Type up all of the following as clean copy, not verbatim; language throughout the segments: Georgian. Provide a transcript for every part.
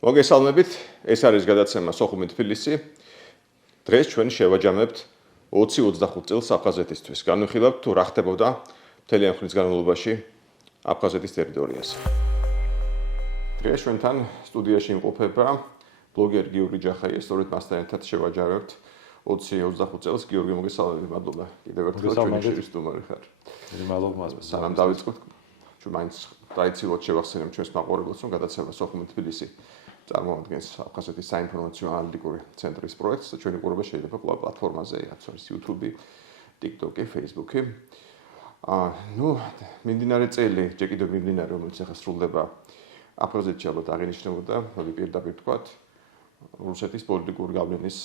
მოგესალმებით, ეს არის გადაცემა სოხუმი თბილისი. დღეს ჩვენ შევაჯამებთ 20-25 წელს აფხაზეთისთვის. განვიხილავთ თუ რა ხდებოდა მთელი ამ ხნის განმავლობაში აფხაზეთის ტერიტორიაზე. დღეს ჩვენთან სტუდიაში იმყოფება ბლოგერი გიორგი ჯახაია, სწორედ მასთან ერთად შევაჯამებთ 20-25 წელს. გიორგი, მოგესალმებით, მადლობა. კიდევ ერთხელ ჩვენი შეისწავლე ხარ. მადლობა. სანამ დავიწყოთ, ჩვენ მაინც ტრადიციულად შევახსენებთ ჩვენს მაყურებელს, რომ გადაცემა სოხუმი თბილისი წარმოადგენს აფხაზეთის საინფორმაციო ანალიტიკური ცენტრის პროექტს და ჩვენი ყურება შეიძლება პლატფორმაზე, რაც არის YouTube, TikTok, Facebook. მიმდინარე წელი, ჯერ კიდევ მიმდინარე, რომელიც ახლა სრულდება აფხაზეთში ალბათ აღინიშნებოდა, მოდი პირდაპირ ვთქვათ, რუსეთის პოლიტიკური გავლენის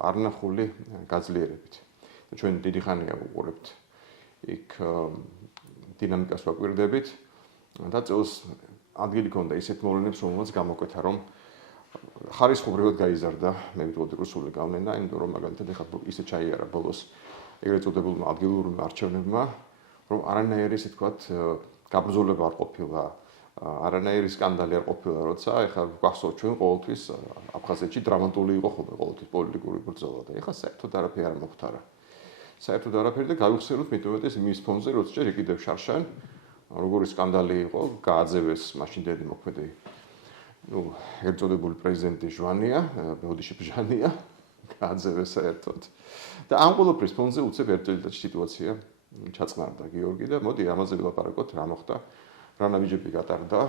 არნახული გაძლიერებით. და ჩვენ დიდი ხანია ვუყურებთ იქ დინამიკას ვაკვირდებით და წელს ადგილი ქონდა ისეთ მოვლენებს, რომელსაც გამოკვეთა, რომ ხარისხობრივად გაიზარდა, მე ვიტყოდი რუსული გავლენა, იმიტომ რომ მაგალითად ეხლა ისე ჩაიარა ბოლოს ეგრეთ წოდებულმა ადგილურმა არჩევნებმა, რომ არანაირი, ესე ვთქვათ, გაბრძოლება არ ყოფილა, არანაირი სკანდალი არ ყოფილა, როცა ეხლა გვახსოვთ ჩვენ ყოველთვის აფხაზეთში დრამატული იყო ხოლმე ყოველთვის პოლიტიკური ბრძოლა და ეხლა საერთოდ არაფერი არ მოხდარა. საერთოდ არაფერი და გავიხსენოთ მეტუმეტეს იმის ფონზე, როცა ჯერ კიდევ შარშან როგორი სკანდალი იყო, გააძევეს მაშინდელი მოქმედი ეგრეთ წოდებული პრეზიდენტი ჟვანია, ბოდიში ბჟანია, გააძევეს საერთოდ. და ამ ყველაფრის ფონზე უცებ ერთადერთი სიტუაცია ჩაწყნარდა გიორგი და მოდი ამაზე ვილაპარაკოთ, რა მოხდა, რა ნაბიჯები გატარდა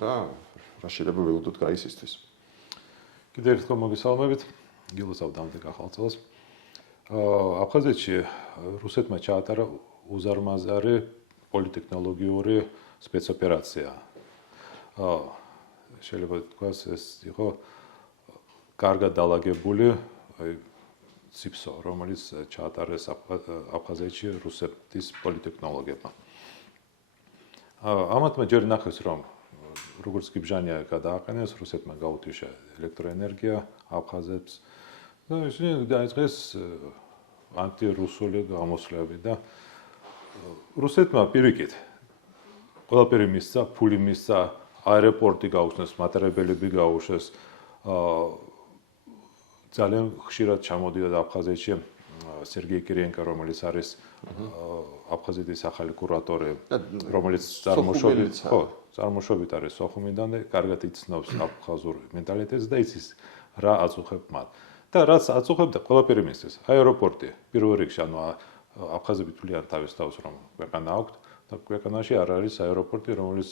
და რა შეიძლება ველოდოთ გაისისთვის. კიდევ ერთხელ მოგესალმებით, გილოცავთ ახალ წელს. აფხაზეთში რუსეთმა ჩაატარა უზარმაზარი პოლიტექნოლოგიური სპეცოპერაცია. შეიძლება თქვას ეს იყო კარგად დალაგებული ციფსო, რომელიც ჩაატარეს აფხაზეთში რუსეთის პოლიტექნოლოგებმა. ამათმა ჯერ ნახეს, რომ როგორც კი ბჟანია გადააყენეს, რუსეთმა გაუთიშა ელექტროენერგია აფხაზეთს და ისინი დაიწყეს ანტირუსული გამოსვლები და რუსეთმა პირიქით ყველაფერი მისცა, ფული მისცა, აეროპორტი გაუხსნეს, მატარებლები გაუშვეს. ძალიან ხშირად ჩამოდიოდა აფხაზეთში სერგეი კირიენკო, რომელიც არის აფხაზეთის ახალი კურატორი, რომელიც წარმოშობით არის სოხუმიდან და კარგად იცნობს აფხაზურ მენტალიტეტს და იცის რა აწუხებ მათ. და რაც აწუხებდა, ყველაფერი მისცეს. აეროპორტი პირველ რიგში, ანუ აფხაზები თვლიან თავის თავს, რომ ქვეყანა აქვთ და ქვეყანაში არ არის აეროპორტი, რომელიც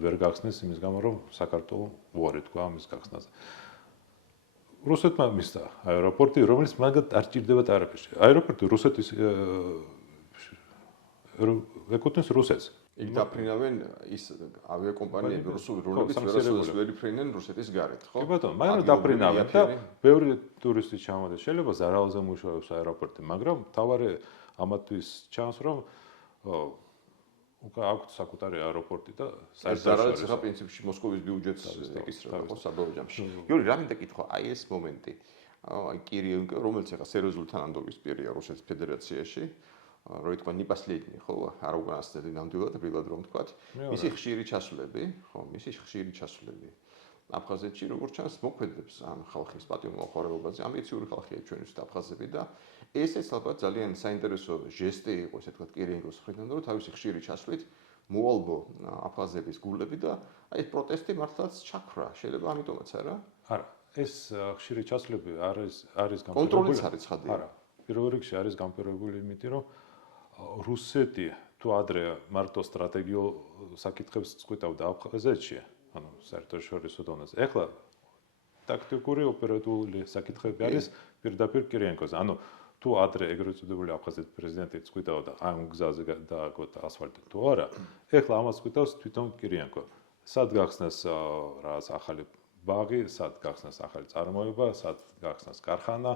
ვერ გახსნეს იმის გამო, რომ საქართველო უარი თქვა ამის გახსნაზე. რუსეთმა მისცა აეროპორტი, რომელიც მაგათ არ ჭირდებათ არაფერში. აეროპორტი რუსეთის ეკუთვნის რუსეთს. იქ დაფრინავენ ის ავიაკომპანიები, რუსული, რომლებიც ვერასოდეს ვერ იფრინեն რუსეთის გარეთ, ხო? კი ბატონო, მაგრამ დაფრინავენ და ბევრი ტურისტი ჩამოდის. შეიძლება ზარალზე მუშაობს აეროპორტი, მაგრამ თავარი ამათვის ჩანს, რომ უკვე აქვთ საკუთარი აეროპორტი და საერთაშორისო ხა პრინციპში მოსკოვის ბიუჯეტს ეკისრება ხო საბოლოო ჯამში. გიორგი, რა მინდა კითხვა, აი ეს მომენტი. აი კირიენკო, რომელიც ახლა სერიოზული თანამდებობის პირია რუსეთის ფედერაციაში, რო ითქვა ნიპასლედნი, ხო, არ უკანასწრები ნამდვილად, ბრილად რომ ვთქვათ, მისი ხშირი ჩასვლები, ხო, მისი ხშირი ჩასვლები. აფხაზეთში როგორც ჩანს მოქმედებს ამ ხალხის პატრიოტიზმზე, ამბიციური ხალხია ჩვენთვის აფხაზები და ესეც ალბათ ძალიან საინტერესო ჟესტი იყო, ესე ვთქვათ, კირიენკოს მხრიდან, რომ თავისი ხშირი ჩასვლით მოალბო აფხაზების გულები და აი ეს პროტესტი მართლაც ჩაქრა. შეიძლება ამიტომაც არა? არა, ეს ხშირი ჩასვლები არის გამყარებული. კონტროლიც არის ცხადია. არა, პირველ რიგში არის გამყარებული იმით, რომ რუსეთი თუ ადრე მარტო სტრატეგიულ საკითხებს წყვიტავდა აფხაზეთში, ანუ საერთაშორისო დონეზე. ეხლა ტაქტიკური ოპერატიული საკითხები არის პირდაპირ კირიენკოზე. ანუ თუ ადრე ეგრეთ წოდებული აფხაზეთის პრეზიდენტი წყვიტავდა ამ გზაზე დააგოთ ასფალტი თუ არა, ეხლა ამას წყვიტავს თვითონ კირიენკო. სად გახსნეს რაღაც ახალი ბაღი, სად გახსნეს ახალი წარმოება, სად გახსნეს ქარხანა,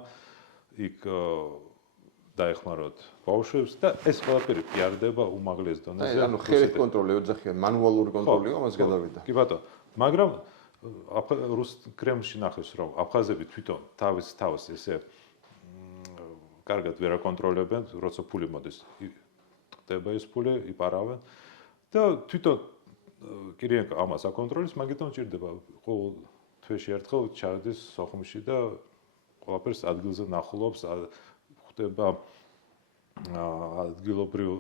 იქ დაეხმაროთ ბავშვებს და ეს ყველაფერი პიარდება უმაღლეს დონეზე. ანუ ხელით კონტროლი, ოძახიან, მანუალური კონტროლი ამას გადავიდა. კი ბატონო, მაგრამ კრემლში ნახეს, რომ აფხაზები თვითონ თავის თავს ესე კარგად ვერ აკონტროლებენ, როცა ფული მოდის, ხდება ეს ფული, იპარავენ და თვითონ კირიენკო ამას აკონტროლის, მაგიტომ ჭირდება თვეში ერთხელ ჩავედის სოხუმში და ყველაფერს ადგილზე ნახულობს, ხდება ადგილობრივ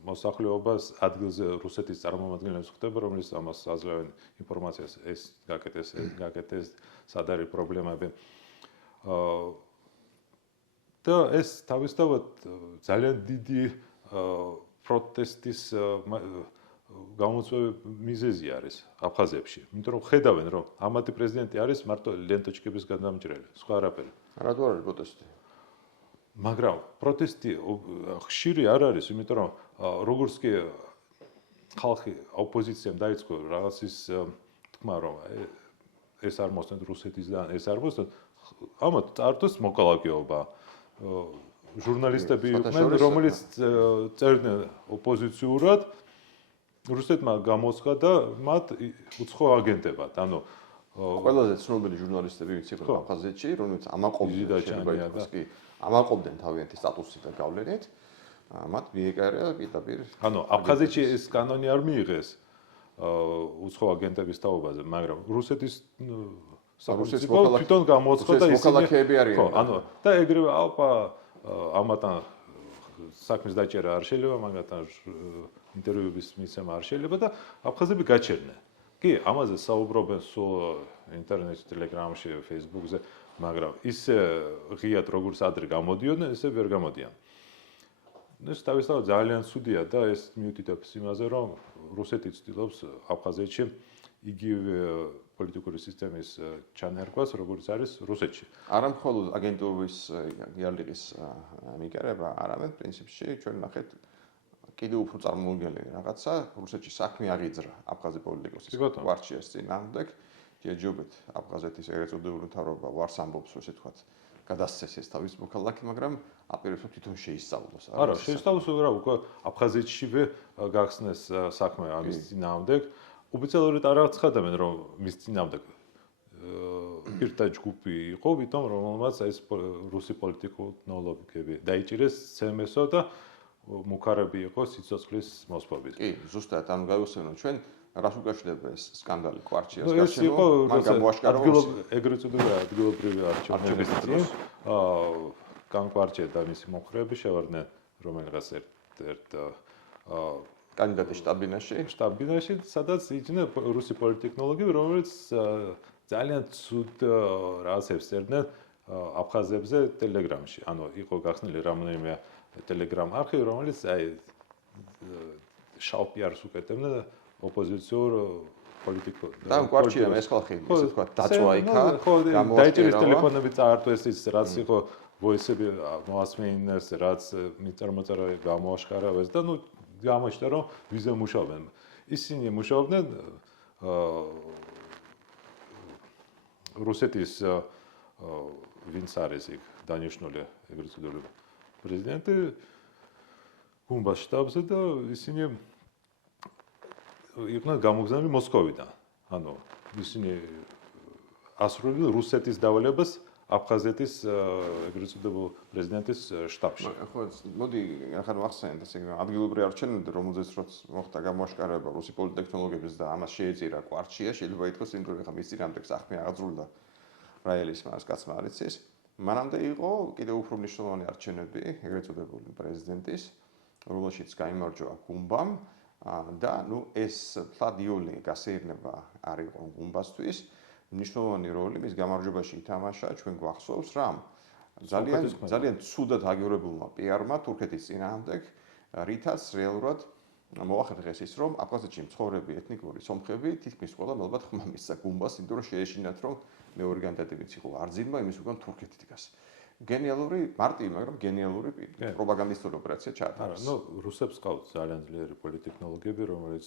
მოსახლეობას, ადგილზე რუსეთის წარმომადგენლებს ხდება, რომლის ამას აძლევენ ინფორმაციას, ეს გაკეთეს, სად არის პრობლემები. და ეს თავისთავად ძალიან დიდი პროტესტის გამოწვევი მიზეზი არის აფხაზეთში. იმიტომ რომ ხედავენ, რომ ამათი პრეზიდენტი არის მარტო ლენტოჩკების გადამჭრელი, სხვა არაფერი. რატო არის პროტესტი? მაგრამ პროტესტი ხშირი არ არის, იმიტომ რომ როგორც კი ხალხი ოპოზიციამ დაიწყო რაღაცის თქმა, რომ ეს არ მოსწონთ რუსეთისგან, ეს არ მოსწონთ, ამათ წარდგეს მოკალაკეობა. ჟურნალისტები იყვნენ, რომელიც წერდნენ ოპოზიციურად, რუსეთმა გამოცხადა და მათ უცხო აგენტებად. ანუ ყველაზე ცნობილი ჟურნალისტები ვინც იყვნენ აფხაზეთში, რომელიც ამაყობდნენ თავიანთი სტატუსით და გავლენით, მათ მიეკარა პირდაპირ. ანუ აფხაზეთში ეს კანონი არ მიიღეს უცხო აგენტების თაობაზე, მაგრამ რუსეთის სახელმწიფო თვითონ გამოცხადა და მოქალაქეები არიან. ხო, ანუ და ეგრევე ამათან საქმის დაჭერა არ შეიძლება, მაგათთან ინტერვიუების მიცემა არ შეიძლება და აფხაზები გაჩერდნენ. კი, ამაზე საუბრობენ სულ ინტერნეტში, ტელეგრამში, ფეისბუქზე, მაგრამ ისე ღიად როგორც ადრე გამოდიოდნენ, ისე ვერ გამოდიან. ეს თავისთავად ძალიან ცუდია და ეს მიუთითებს იმაზე, რომ რუსეთი ცდილობს აფხაზეთში იგივე პოლიტიკური სისტემის ჩანერგვას, როგორც არის რუსეთში. არა მხოლოდ აგენტობის იარლიყის მიკარება, არამედ პრინციპში ჩვენ ნახეთ კიდევ უფრო წარმომადგენელი რაღაცა რუსეთში საქმე აღიძრა აფხაზი პოლიტიკოსის კვარჩიას წინააღმდეგ. ჯერჯობეთ აფხაზეთის ეგრეთ წოდებული მთავრობა ვარს ამბობს, რომ ესე ვთქვათ, გადასცეს ეს თავის მოქალაქე, მაგრამ აპირებს რომ თვითონ შეისწავლოს. არა, შეისწავლოს რა, უკვე აფხაზეთშივე გახსნეს საქმე ამის წინააღმდეგ. ოფიციალურად არ აცხადებენ, რომ მის წინააღმდეგ პირთა ჯგუფი იყო, ვითომ რომელმაც ეს რუსი პოლიტიკოსები დაიჭირეს CMS-ო და მუქარები იყო სიცოცხლის მოსპობის. კი, ზუსტად, ანუ გავიხსენოთ ჩვენ რას უკავშირდება ეს სკანდალი კვარჩიას ეს იყო ეგრეთ წოდებული ადგილობრივი არჩევნების დროს. კანკვარჩია და მისი მომხრეები შევარდნენ რომელიღაც ერთ კანდიდატი შტაბ-ბინაში, სადაც იჯდნენ რუსი პოლიტიკნოლოგები, რომელიც ძალიან ცუდ რაღაცებს წერდნენ აფხაზებზე ტელეგრამში. ანუ იყო გახსნილი რამდენიმე ტელეგრამ არხი, რომელიც შავ პიარს უკეთებდა ოპოზიციურ პოლიტიკურ. და კვარჩიამ ეს ხალხი, ესე ვთქვათ, დაწვა იქა, დაიჭირეს ტელეფონები წაართვეს ის რაც იყო ვოისები მოასმენინეს, რაც მიწარმოწარავე გამოაშკარავეს და ნუ გამოჩნდა რომ ვიზე მუშაობენ. ისინი მუშაობდნენ რუსეთის ვინც არის იქ დანიშნული ეგრეთ წოდებული პრეზიდენტი გუმბას შტაბზე და ისინი იყვნენ გამოგზავნილი მოსკოვიდან. ანუ ისინი ასრულებდნენ რუსეთის დავალებას აფხაზეთის ეგრეთ წოდებულ პრეზიდენტის შტაბში. ხო, მოდი ახლა ვახსენოთ ესე ადგილობრივი არჩევნები, რომელზეც როც მოხდა გამოაშკარება რუსი პოლიტექნოლოგების და ამას შეეწირა კვარჩია, შეიძლება ითქვას, იმიტომ რომ ხა მის წინამდე საქმე აღძრულდა რაელის მას კაცმა არ იცის. მანამდე იყო კიდევ უფრო მნიშვნელოვანი არჩევნები ეგრეთ წოდებული პრეზიდენტის, რომელშიც გაიმარჯვა გუმბამ და ნუ ეს ფლადიული გასეირნება არ იყო გუმბასთვის. მნიშვნელოვანი როლი მის გამარჯვებაში ითამაშა, ჩვენ გვახსოვს რა, ძალიან ცუდად აგიურებულმა პიარმა თურქეთის წინააღმდეგ, რითაც რეალურად მოახერხეს ის, რომ აფხაზეთში მცხოვრები ეთნიკური სომხები თითქმის ყველა მელბად ხმა მისცა გუმბას, იმიტომ რომ შეეშინათ, რომ მეორე კანდიდატი ვინც იყო არძინმა, იმის უკან თურქეთი დგას. გენიალური, მარტივი, მაგრამ გენიალური პროპაგანდისტული ოპერაცია ჩაატარეს. ნუ რუსებს ყავთ ძალიან ძლიერი პოლიტექნოლოგები, რომელიც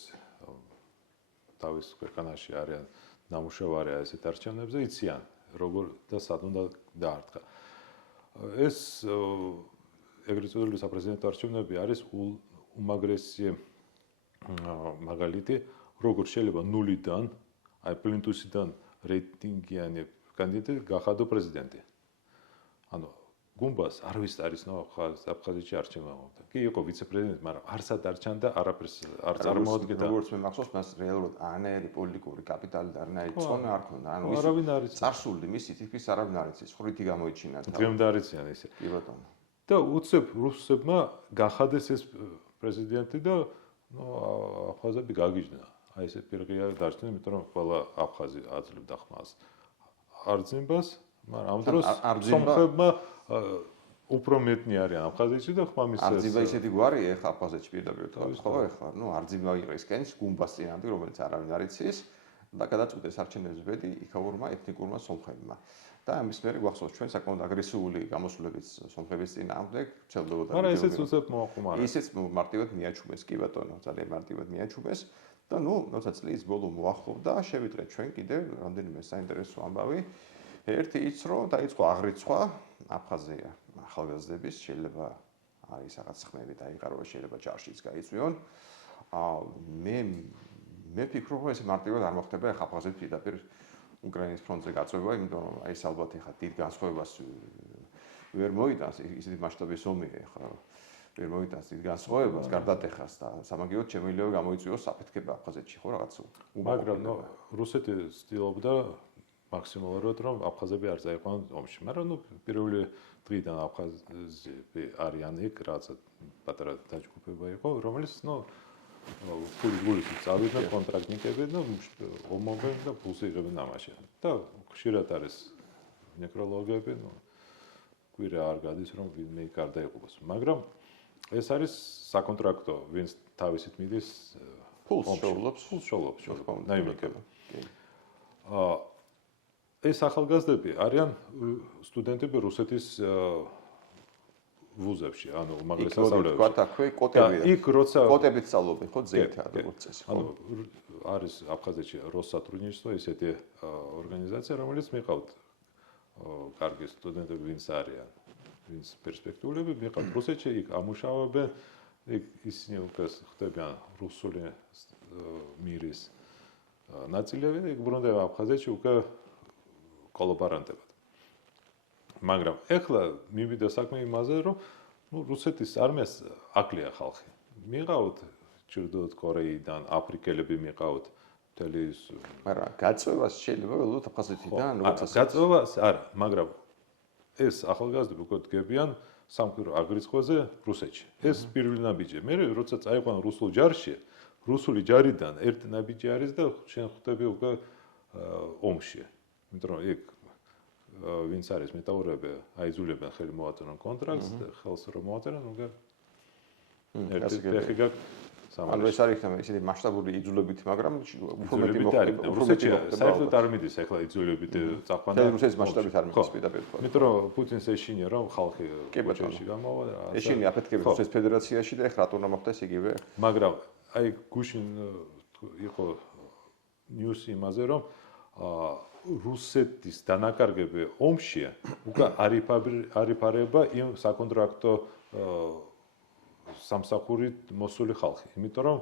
თავის ქვეყანაში არიან ნამუშევარია ესეთ არჩევნებზე, იციან როგორ და სად უნდა დაარტყა. ეს ეგრეთ წოდებული საპრეზიდენტო არჩევნები არის უმაგრესი მაგალითი, როგორ შეიძლება ნულიდან, აი პლინტუსიდან რეიტინგიანი კანდიდატი გახადო პრეზიდენტი. ანუ გუმბას არ ვისტარისნო აფხაზეთში არჩევანობდა. კი იყო ვიცე-პრეზიდენტი, მაგრამ არსად არჩან და არაფერს არ წარმოადგენდა. როგორც მე მახსოვს, მას რეალურად არანაირი პოლიტიკური კაპიტალი და არანაირი წონა არ ქონდა. ანუ არავინ არ იცის. წარსული მისი თითქმის არავინ არ იცის. ხრითი გამოიჩინა თავი. დღემდე არ იციან ისე. კი ბატონო. და უცებ რუსებმა გახადეს ეს პრეზიდენტი და აფხაზები გაგიჟნა. აი ესე პირღია დარჩნენ, იმიტომ რომ ყველა აფხაზი აძლევდა ხმას არძიმბას, მაგრამ ამ დროს სომხებმა უფრო მეტნი არიან აფხაზეთში და ხმა მისცეს. არძიმბა ისეთი გვარია ეხლა აფხაზეთში პირდაპირ თქვა, ხო ეხლა, არძიმბა იყრისკენს გუმბას წინააღმდეგ, რომელიც არავინ არ იცის და გადაწყვიტეს არჩევნების ბედი იქაურმა ეთნიკურმა სომხებმა. და ამის მერე გვახსოვს ჩვენ საკმაოდ აგრესიული გამოსვლებიც სომხების წინააღმდეგ ვრცელდებოდა. მაგრამ ესეც უცებ მოახმარა. ისეც მარტივად მიაჩუმეს, კი ბატონო, ძალიან მარტივად მიაჩუმეს და როცა წლის ბოლო მოახლოვდა, შევიწყეთ ჩვენ კიდევ რამდენიმე საინტერესო ამბავი. ერთი ის რომ დაიწყო აღრიცხვა აფხაზია ახალგაზრდების, შეიძლება არის რაღაც ხმები დაიყარო, შეიძლება ჯარშიც გაიწვიონ. მე ფიქრობ, რომ ეს მარტივად არ მოხდება ახლა აფხაზეთში პირდაპირ უკრაინის ფრონტზე გაწვევა, იმიტომ რომ ეს ალბათ ახლა დიდ განსხვავებას ვერ მოიტანს, ისეთი მასშტაბის ომია ახლა ვერ მოიტანს დიდ განსხვავებას, გარდატეხას და სამაგიეროდ შემიძლია გამოიწვიოს საფეთქება აფხაზეთში, ხო რაღაც. მაგრამ რუსეთი ცდილობდა მაქსიმალურად რომ აფხაზები არ წაიყვანონ ომში, მაგრამ პირველი დღიდან აფხაზები არიან იქ, რაც პატარა დაჯგუფება იყო, რომელიც ფულის გულით წავიდნენ კონტრაქტნიკები და ომობენ და ფულს იღებენ ამაში. და ხშირად არის ნეკროლოგები, კვირა არ გადის რომ ვინმე გარდაეყობას. მაგრამ ეს არის საკონტრაქტო, ვინც თავისით მიდის ფულს შოულობს, ნაიმეკება. ეს ახალგაზრდები არიან სტუდენტები რუსეთის ვუზებში, ანუ უმაღლეს სასწავლებლებში. თქვა აქვე კოტებია. იქ როცა კოტებით სწავლობენ, ხო ზეითაა როგორც წესი. ანუ არის აფხაზეთში როსსატრუდნიჩესტო ესეთი ორგანიზაცია, რომელიც მიყავთ კარგი სტუდენტები, ვინც არიან, ვინც პერსპექტიულები, მიყავთ რუსეთში, იქ ამუშავებენ, იქ ისინი უკვე ხდებიან რუსული მირის ნაწილები და იქ ბრუნდება აფხაზეთში უკვე კოლაბორანტებად. მაგრამ ეხლა მივიდა საქმე იმაზე, რომ რუსეთის არმიას აკლია ხალხი. მიყავთ ჩრდილოეთ კორეიდან, აფრიკელები მიყავთ, მთელი ის. მაგრამ გაწვევას შეიძლება ველოდოთ აფხაზეთიდან, როცა გაწვევას არა, მაგრამ ეს ახალგაზრდები უკვე დგებიან სამხედრო აგრიცხვაზე რუსეთში. ეს პირველი ნაბიჯი. მე როცა წაიყვან რუსულ ჯარში, რუსული ჯარიდან ერთი ნაბიჯი არის და შენ ხვდები უკვე ომში. იმიტომ რომ იქ ვინც არის მეტაურები, აიძულებენ ხელი მოაწონონ კონტრაქტს, ხელს რომ მოაწერენ, უკვე ერთი ფეხი გაქვს. ანუ ეს არის ისეთი მასშტაბური იძულებითი, მაგრამ უფრო მეტი მოხდება. რუსეთში საერთოდ არ მიდის ახლა იძულებითი წაყვანა. რუსეთის მასშტაბით არ მიდის პირდაპირ. იმიტომ რომ პუტინს ეშინია რომ ხალხი კოჩაში გამოვა და ეშინია აფეთქების რუსეთის ფედერაციაში და ეხლა რატომ არ მოხდეს იგივე. მაგრამ აი გუშინ იყო ნიუსი იმაზე რომ რუსეთის დანაკარგები ომში უკვე არიფარება იმ საკონტრაქტო სამსახურით მოსული ხალხი. იმიტომ რომ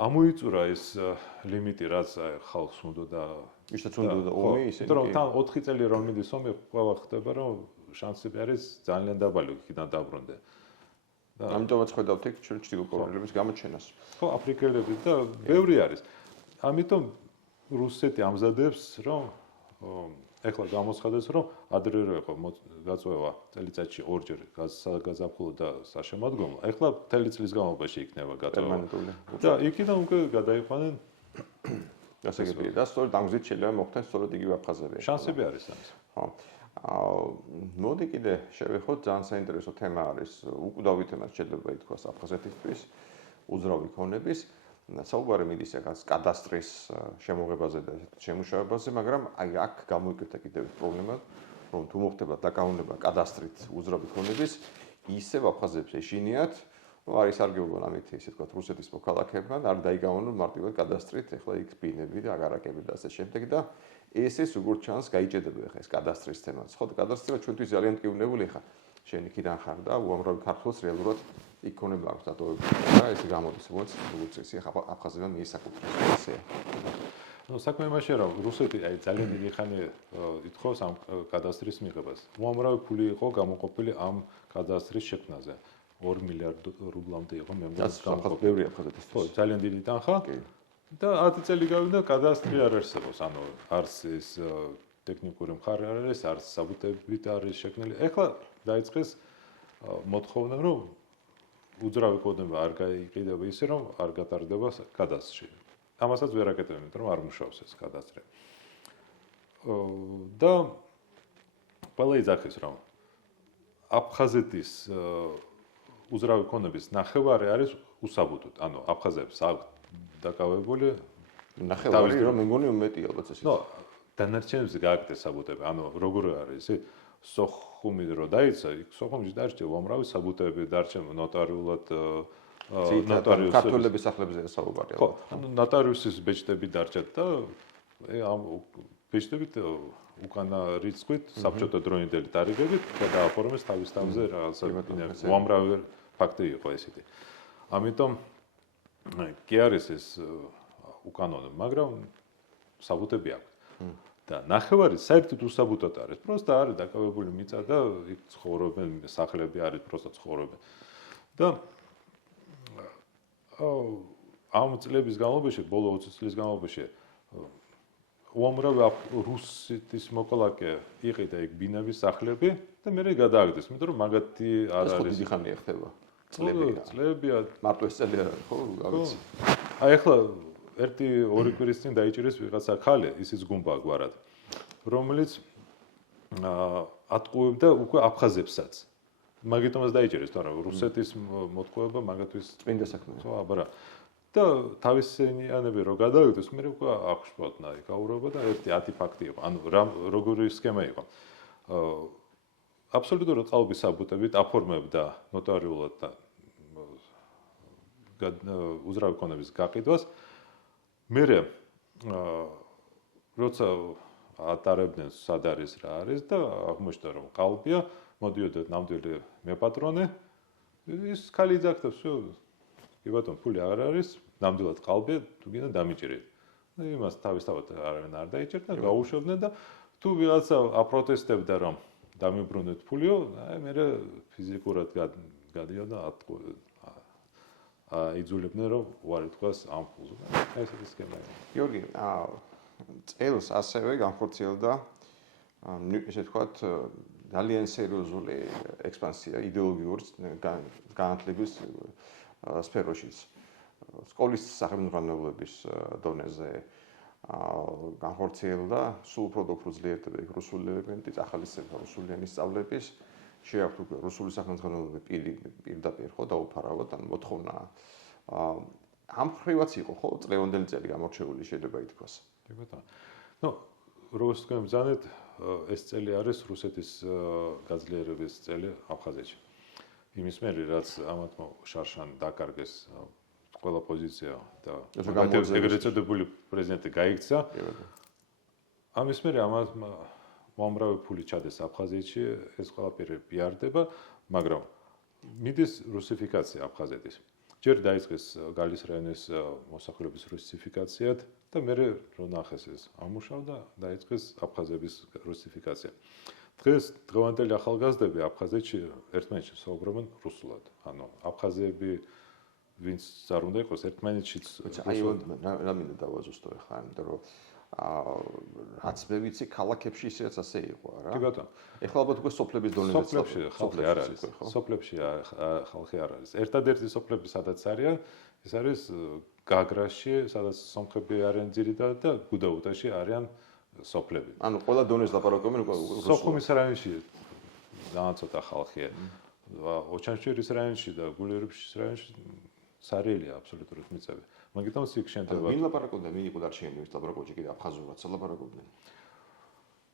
ამოიწურა ეს ლიმიტი, რაც ხალხს უნდა და ისაც უნდა ომი ისე. იმიტომ რომ თან 4 წელი რომ მიდის ომი, ყველა ხდება რომ შანსები არის ძალიან დაბალი იქიდან დაბრუნდე. ამიტომაც ხედავთ იქ ჩრდილო კორეელების გამოჩენას. ხო, აფრიკელები და ბევრი არის. ამიტომ რუსეთი ამზადებს რომ ეხლა გამოცხადეს რომ ადრე რო იყო გაწვევა წელიწადში ორჯერ გაზაფხულო და საშემოდგომო. ეხლა მთელი წლის განმავლობაში იქნება გაწვევა. და იქიდან უკვე გადაიყვანენ გასაგებია და სწორედ ამ გზით შეიძლება მოხდეს სწორედ იგივე აფხაზები. შანსები არის ამის. ხო. მოდი კიდე შევეხოთ ძალიან საინტერესო თემა არის უკვდავი თემა შეიძლება ითქვას აფხაზეთისთვის უძრავი ქონების. საუბარი მიდის ახლა კადასტრის შემოღებაზე და შემუშავებაზე, მაგრამ აი აქ გამოიკეთა კიდევ პრობლემა, რომ თუ მოხდება დაკავნება კადასტრით უძრავი ქონების, ისევ აფხაზებს ეშინიათ, არის არგეულო ამით ისე თქვა რუსეთის მოქალაქეებმა, არ დაიგავონონ მარტივად კადასტრით, ახლა იქ ბინები და აგარაკები და ასე შემდეგ და ეს როგორც ჩანს გაიჭედება ახლა ეს კადასტრის თემაც. ხო, კადასტრი ჩვენთვის ძალიან ტკივნეული ხა. შენ იქიდან ხარ და უამრავი ქართველს რეალურად იქ ქონება აქვს დატოვებული და ეს გამოდის როგორც ისე აფხაზებმა მიესაკუთრეს ესეა. საქმე იმაშია, რომ რუსეთი აი ძალიან დიდი ხანი ითხოვს ამ კადასტრის მიღებას. უამრავი ფული იყო გამოყოფილი ამ კადასტრის შექმნაზე. 2 მილიარდ რუბლამდე იყო მე მგონი გამოყოფილი ბევრი აფხაზეთის. ხო, ძალიან დიდი თანხა. და 10 წელი გავიდა კადასტრი არ არსებობს. ანუ არც ის ტექნიკური მხარე არ არის, არც საბუთებით არის შექმნილი. ეხლა დაიწყეს მოთხოვნა, რომ უძრავი კოდები არ გაიყიდება ისე, რომ არ გატარდება კადასტრი. ამასაც ვერ აკეთებენ, იმიტომ რომ არ მუშაობს ეს კადასტრი. და ყველა იძახის, რომ აფხაზეთის უძრავი კოდების ნახევარი არის უსაბუთოდ. ანუ აფხაზებს აქვს დაკავებული ნახევარი რომ მე მგონი მეტი ალბათ ესე. ნო, დანარჩენებზე გააკეთეს საბუთები. ანუ როგორ არის ისი სოხუმი რო დაიცა, იქ სოხუმში დარჩა უამრავი საბუთები, დარჩა ნოტარიულად ნოტარიუსის ქართველების სახლებზე საუბარია. ხო, ნოტარიუსის ბეჭდები დარჩათ და ამ ბეჭდებით უკანა რიცხვით საბჭოთა დროინდელი ტარიგებით გადააფორმეს თავის თავზე რაღაცა უამრავი ფაქტი იყო ესეთი. ამიტომ კი არის ეს უკანონო, მაგრამ საბუთები აქვს. და ნახევარი საერთოდ უსაბუთოდ არის. პროსტა არის დაკავებული მიწა და იქ ცხოვრობენ, სახლები არის, პროსტა ცხოვრობენ. და ამ წლების განმავლობაში, ბოლო 20 წლის განმავლობაში უამრავი რუსეთის მოკოლაკე იყიდა იქ ბინების სახლები და მე გადააგდეს, იმიტომ რომ მაგათი არ ეს ხო არის. დიდი ხანია ხდება. წლებია. მარტო ეს წელი არ არის, ხო, არ ვიცი. აი ახლა 1-2 კვირის წინ დაიჭირეს ვიღაცა ხალი, ისიც გუმბა გვარად, რომელიც ატყუებდა უკვე აფხაზებსაც. მაგიტომაც დაიჭირეს, თორემ რუსეთის მოტყუება მაგათვის წმინდა საქმეა. ხო, აბარა. და თავისენიანები რო გადავიდეს, მე უკვე აღშფოთნა იქ აურობა და 1-10 ფაქტი იყო. ანუ როგორი სქემა იყო. აბსოლუტურად ყალბის საბუთებით აფორმებდა ნოტარიულად და უძრავი კოდების გაყიდვას. მერე როცა ატარებდნენ სად არის რა არის და აღმოჩნდა რომ ყალბია, მოდიოდა ნამდვილი მეპატრონე, ის ხალი იძახდა, всё, კი ბატონო, ფული არ არის, ნამდვილად ყალბია, თუ გინდა დამიჭირეთ. და იმას თავისთავად არავინ არ დაიჭერდა, გაუშვებდნენ და თუ ვიღაცა აპროტესტებდა რომ დამიბრუნეთ ფულიო, აი მერე ფიზიკურად გადიოდა იძულებდნენ რომ უარი თქვას ამ ფულზე. ეს ის სქემაა. გიორგი, წელს ასევე განხორციელდა ესე ვთქვათ ძალიან სერიოზული ექსპანსია იდეოლოგიური განათლების სფეროშიც. სკოლის სახელმძღვანელოების დონეზე განხორციელდა სულ უფრო უფრო ძლიერდება რუსული ელემენტი, ახალისება რუსულიანი სწავლების, შეაქვთ უკვე რუსული სახელმძღვანელოები პირდაპირ ხო დაუფარავად, ან მოთხოვნა ამ ხრივაც იყო ხო წლევანდელი წელი გამორჩეული შეიძლება ითქვას. კი ბატონო. ნუ როგორც თქვენ ბრძანეთ, ეს წელი არის რუსეთის გაძლიერების წელი აფხაზეთში. იმის მერე რაც ამათმა შარშან დაკარგეს ყველა პოზიცია და ეგრეთ წოდებული პრეზიდენტი გაიქცა. ამის მერე ამათმა უამრავი ფული ჩადეს აფხაზეთში, ეს ყველაფერი პიარდება, მაგრამ მიდის რუსიფიკაცია აფხაზეთის. ჯერ დაიწყეს გალის რაიონის მოსახლეობის რუსიფიკაციად და მერე რო ნახეს ეს ამუშავდა, დაიწყეს აფხაზების რუსიფიკაცია. დღეს დღევანდელი ახალგაზრდები აფხაზეთში ერთმანეთში საუბრობენ რუსულად. ანუ აფხაზები ვინც არ უნდა იყოს ერთმანეთშიც აი რა მინდა დავაზუსტო ახლა, იმიტომ რომ რაც მე ვიცი, ქალაქებში ისეც ასე იყო, რა. კი ბატონო. ეხლა ალბათ უკვე სოფლების დონეზე სოფლებში ხალხი არ არის. სოფლებში ხალხი არ არის. ერთადერთი სოფლები სადაც არიან, ეს არის გაგრაში, სადაც სომხები არიან ძირითადად და გუდაუთაში არიან სოფლები. ანუ ყველა დონეზე ლაპარაკობენ უკვე სოხუმის რაიონში ძალიან ცოტა ხალხია. ოჩანჩირის რაიონში და გულიერუბიშის რაიონში სარიელია აბსოლუტურად მიწები. მაგიტომ იქ შენდება. ვინ ლაპარაკობდა, ვინ იყო დარჩენილი ის ლაპარაკობდი კიდე აფხაზურად ლაპარაკობდნენ.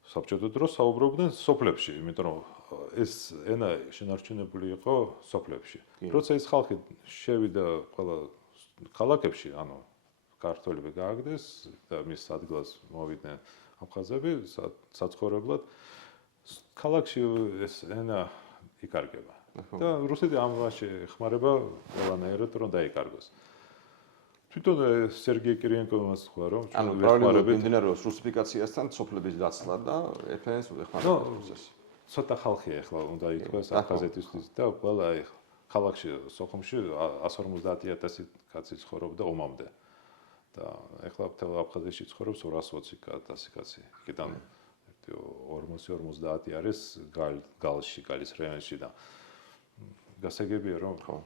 საბჭოთა დროს საუბრობდნენ სოფლებში, იმიტომ რომ ეს ენა შენარჩუნებული იყო სოფლებში. როცა ეს ხალხი შევიდა ყველა ქალაქებში, ანუ ქართველები გააგდეს და მის ადგილას მოვიდნენ აფხაზები საცხოვრებლად, ქალაქში ეს ენა იკარგება. და რუსეთი ამაში ხმარება ყველანაირად რომ დაიკარგოს. თვითონ სერგეი კირიენკოვმაც თქვა რომ ანუ პრობლემა მიმდინარეობს რუსიფიკაციასთან, სოფლების დაცლა და ერთმანეთს ეხმარება. ცოტა ხალხია ახლა უნდა ითქვას აფხაზეთისთვის და ყველა ქალაქში სოხუმში 150,000 კაცი ცხოვრობდა ომამდე. და ახლა მთელ აფხაზეთში ცხოვრობს 220,000 კაცი. იქიდან 40-50 არის გალში, გალის რაიონში და გასაგებია რომ ხო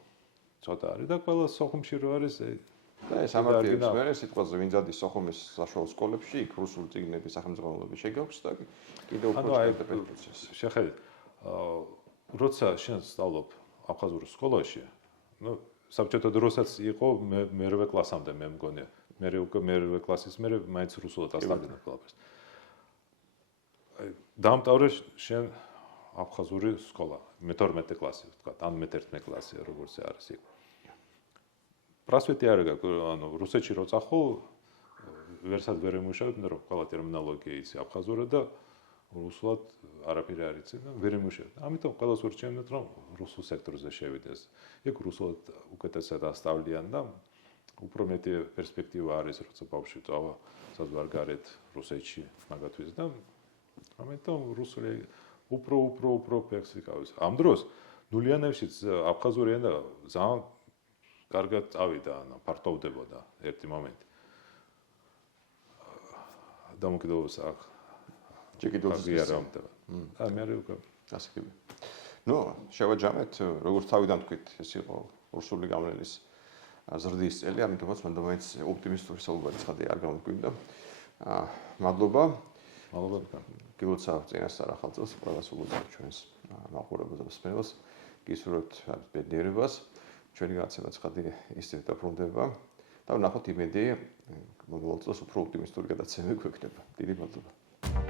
ცოტა არის და ყველა სოხუმში რო არის და ეს ამარტივებს მე სიტყვაზე ვინც ადის სოხუმის საშუალო სკოლებში იქ რუსული წიგნების სახელმძღვანელოები შეგაქვს და კიდევ უფრო ჩატარდება პროცესი. შეხედეთ როცა შენ სწავლობ აფხაზურ სკოლაში საბჭოთა დროსაც იყო მერვე კლასამდე მე მგონია მერვე კლასის მერე მაინც რუსულად ასწავლიდა ყველაფერს. დამტავრე შენ აფხაზური სკოლა მე-12 კლასი ვთქვა ან მე-11 კლასი როგორც არის იქ. პრასვეტი არ გაქვს ანუ რუსეთში რო წახო ვერსად ვერ ემუშავებ იმიტომ რომ ყველა ტერმინოლოგია იცი აფხაზურად და რუსულად არაფერი არ იცი და ვერ ემუშავებ. ამიტომ ყველას ვერჩემდეთ რომ რუსულ სექტორზე შევიდეს. იქ რუსულად უკეთესად ასწავლიან და უფრო მეტი პერსპექტივა არის როცა ბავშვი წავა საზღვარგარეთ რუსეთში მაგათთვის და ამიტომ რუსული უფრო ფეხს იკავის. ამ დროს ნულიანებშიც აფხაზური ენა ძალიან კარგად წავიდა, ფართოვდებოდა ერთი მომენტი. დამოკიდებულებას აქვს. ჯეკიდოვსკის მე არ უკვე ასაკები. ნუ შევაჯამეთ, როგორც თავიდან თქვით, ეს იყო რუსული გავლენის ზრდის წელი, ამიტომაც მანდ მაინც ოპტიმისტური საუბარი ცხადი არ გამოგვიყვება. მადლობა. მადლობა. გილოცავ წინასწარ ახალ წელს ყველას ულოცავ ჩვენს მაყურებელს და მსმენელს. გისურვებთ ბედნიერებას. ჩვენი განაცემა ცხადი ისე დაბრუნდება და ვნახოთ იმედი მომავალ წელს უფრო ოპტიმისტური გადაცემები გვექნება. დიდი მადლობა.